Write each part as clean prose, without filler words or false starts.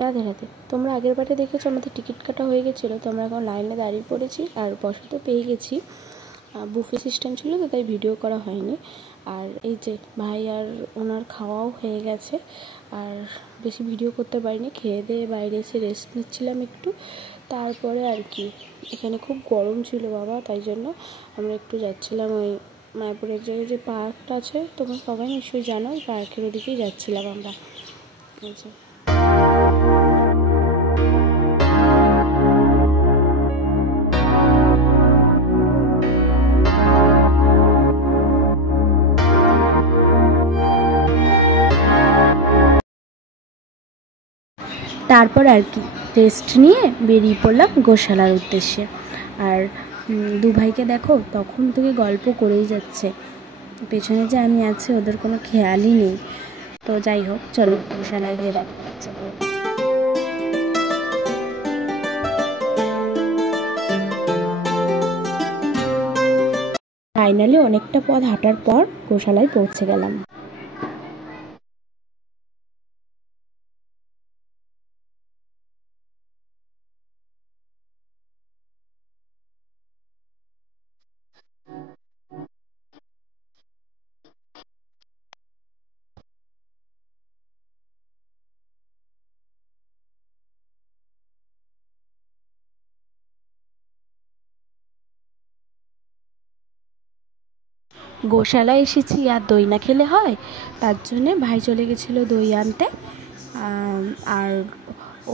রাধে রাধে। তোমরা আগের বারে দেখেছো আমাদের টিকিট কাটা হয়ে গেছিলো, তো আমরা এখন লাইনে দাঁড়িয়ে পড়েছি আর বসা তো পেয়ে গেছি। বুফে সিস্টেম ছিল তো তাই ভিডিও করা হয়নি। আর এই যে ভাই আর ওনার খাওয়াও হয়ে গেছে, আর বেশি ভিডিও করতে পারিনি। খেয়ে দিয়ে বাইরে এসে রেস্ট নিচ্ছিলাম একটু। তারপরে আর কি এখানে খুব গরম ছিল বাবা, তাই জন্য আমরা একটু যাচ্ছিলাম ওই মায়াপুরের জায়গায় যে পার্কটা আছে, তোমরা সবাই নিশ্চয়ই জানো, ওই পার্কের ওদিকেই যাচ্ছিলাম আমরা। এই যে তারপর আর কি রেস্ট নিয়ে বেরিয়ে পড়লাম গোশালার উদ্দেশ্যে। আর দু ভাইকে দেখো তখন থেকে গল্প করেই যাচ্ছে, পেছনে যে আমি আছি ওদের কোনো খেয়ালই নেই। তো যাই হোক, চলো গোশালায় গিয়ে দেখা হচ্ছে। ফাইনালি অনেকটা পথ হাঁটার পর গোশালায় পৌঁছে গেলাম। গোশালায় এসেছি আর দই না খেলে হয়, তার জন্যে ভাই চলে গেছিলো দই আনতে। আর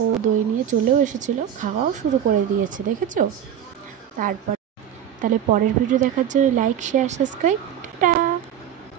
ও দই নিয়ে চলেও এসেছিলো, খাওয়াও শুরু করে দিয়েছে, দেখেছো। তারপর তাহলে পরের ভিডিও দেখার জন্য লাইক, শেয়ার, সাবস্ক্রাইব। টাটা।